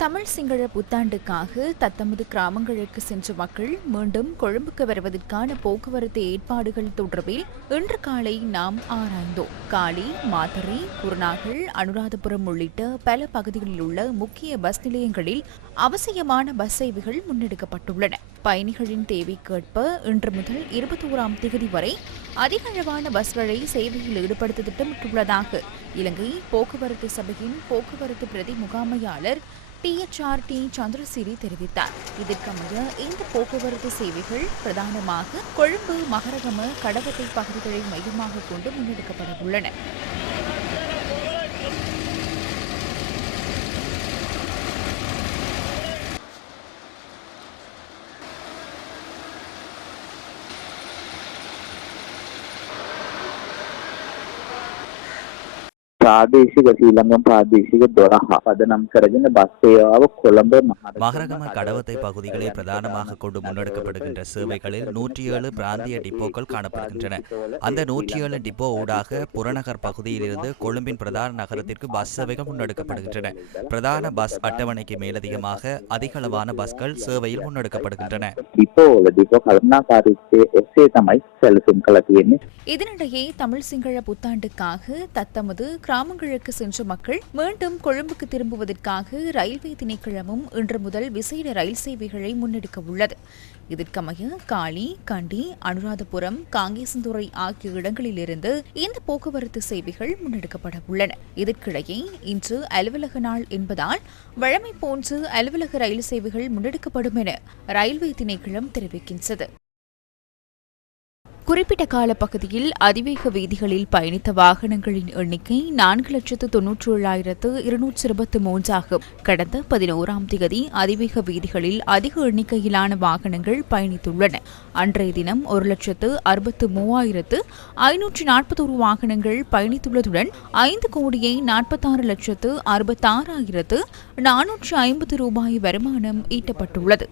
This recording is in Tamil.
தமிழ் சிங்கள புத்தாண்டுக்காக தத்தமது கிராமங்களுக்கு சென்ற மக்கள் மீண்டும் கொழும்புக்கு வருவதற்கான போக்குவரத்து ஏற்பாடுகள் தொடர்பில் இன்று காலை நாம் ஆராய்ந்தோம். காலி, மாத்தறை, குருநாகல், அனுராதபுரம் உள்ளிட்ட பல பகுதிகளில் உள்ள முக்கிய பஸ் நிலையங்களில் அவசியமான பஸ் சேவைகள் முன்னெடுக்கப்பட்டுள்ளன. பயணிகளின் தேவைக்கேற்ப இன்று முதல் 21ஆம் தேதி வரை அதிக அளவான பஸ்களை சேவையில் ஈடுபடுத்த திட்டமிட்டுள்ளதாக இலங்கை போக்குவரத்து சபையின் போக்குவரத்து பிரதி முகாமையாளர் THRT சந்திரசிறி தெரிவித்தார். இதற்கமைய இந்த போக்குவரத்து சேவைகள் பிரதானமாக கொழும்பு, மகரகம, கடவத்தை பகுதிகளை மையமாக கொண்டு முன்னெடுக்கப்பட உள்ளன. ප්‍රාදේශික ශ්‍රීලංකන් ප්‍රාදේශික 12 පදනම් කරගෙන බස් සේවාව කොළඹ மகரகம கடவத்தை பகுதிகளை பிரதானமாக கொண்டு முன்னெடுக்கப்படுகின்ற சேவைகளில் 107 பிராந்திய டிப்போக்கள் காணப்படுகின்றன. அந்த 107 டிப்போ ஊடாக புறநகர் பகுதியிலிருந்து கொழும்பின் பிரதான நகரத்திற்கு பஸ் சேவைகள் முன்னெடுக்கப்படுகின்றன. பிரதான பஸ் அட்டவணைக்கு மேலதிகமாக அதிகளவான பஸ்கள் சேவையில் முன்னெடுக்கப்படுகின்றன. இதனிடையே தமிழ் சிங்கள புத்தாண்டுக்காக தத்தமது கிராமங்களுக்கு சென்ற மக்கள் மீண்டும் கொழும்புக்கு திரும்புவதற்காக ரயில்வே திணைக்களமும் இன்று முதல் விசேட ரயில் சேவைகளை முன்னெடுக்க உள்ளது. இதற்கமைய காலி, கண்டி, அனுராதபுரம், காங்கேசன்துறை ஆகிய இடங்களிலிருந்து இந்த போக்குவரத்து சேவைகள் முன்னெடுக்கப்பட உள்ளன. இதற்கிடையே இன்று அலுவலக நாள் என்பதால் வழமை போன்று அலுவலக ரயில் சேவைகள் முன்னெடுக்கப்படும் என ரயில்வே திணைக்களம் தெரிவிக்கின்றது. குறிப்பிட்ட காலப்பகுதியில் அதிவேக வீதிகளில் பயணித்த வாகனங்களின் எண்ணிக்கை 4,97,223 ஆகும். கடந்த 11ஆம் தேதி அதிவேக வீதிகளில் அதிக எண்ணிக்கையிலான வாகனங்கள் பயணித்துள்ளன. அன்றைய தினம் 1,63,541 வாகனங்கள் பயணித்துள்ளதுடன் 5,46,66,450 ரூபாய் வருமானம் ஈட்டப்பட்டுள்ளது.